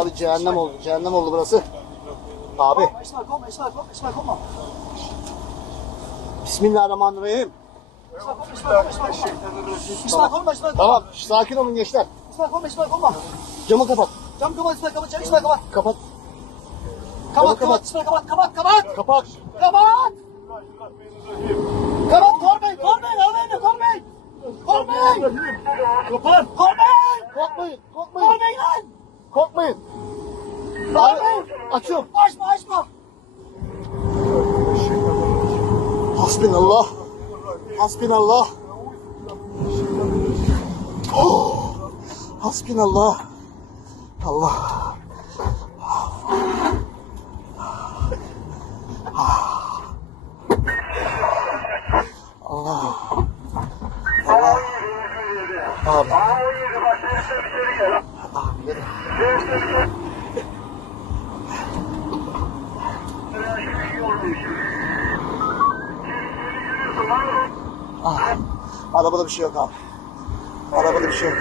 Abi cehennem oldu. Cehennem oldu burası. Abi. Bismillahirrahmanirrahim. Tamam sakin olun gençler. Camı kapat. Cam kapat İsmail kapat. Cam İsmail kapat. Kapat. Kapat kapat. kapat İsmail kapat kapat kapat. Kapat. Kapat. Kapat korkmayın korkmayın korkmayın korkmayın. Korkmayın. Kapat. Korkmayın. Korkmayın. Korkmayın. Korkmayın lan. Korkmayın. Abi, açıyorum. Açma açma. Hasbinallah. Hasbinallah. Oh. Hasbinallah. Allah. Allah. Allah. Abi. Abi yürü. Ah. Arabada bir şey yok abi. Arabada bir şey yok.